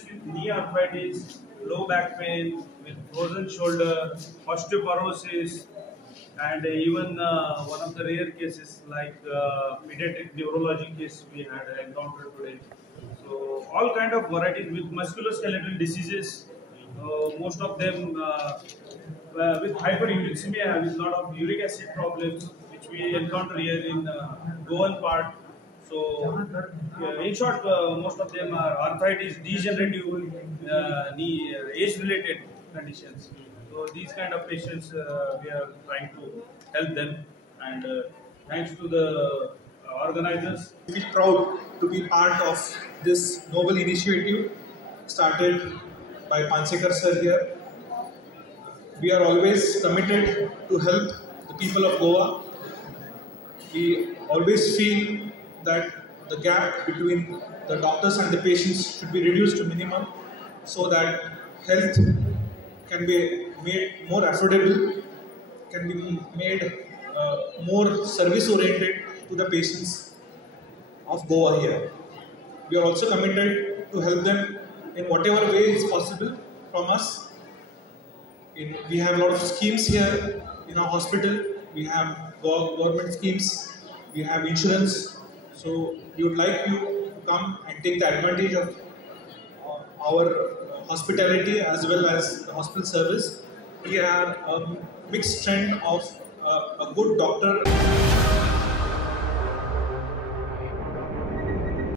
patients with knee arthritis, low back pain, with frozen shoulder, osteoporosis, and even one of the rare cases like pediatric neurology case we had encountered today. So all kind of varieties with musculoskeletal diseases, most of them with hyperuricemia, with lot of uric acid problems, which we encounter here in Goan part. So, in short, most of them are arthritis, degenerative, age-related conditions. So, these kind of patients, we are trying to help them, and thanks to the organizers. We feel proud to be part of this noble initiative started by Pansekar sir here. We are always committed to help the people of Goa. We always feel that the gap between the doctors and the patients should be reduced to minimum so that health can be made more affordable, can be made more service oriented to the patients of Goa here. We are also committed to help them in whatever way is possible from us. We have a lot of schemes here in our hospital. We have government schemes, we have insurance. So we would like you to come and take the advantage of our hospitality as well as the hospital service. We have a mixed trend of a good doctor.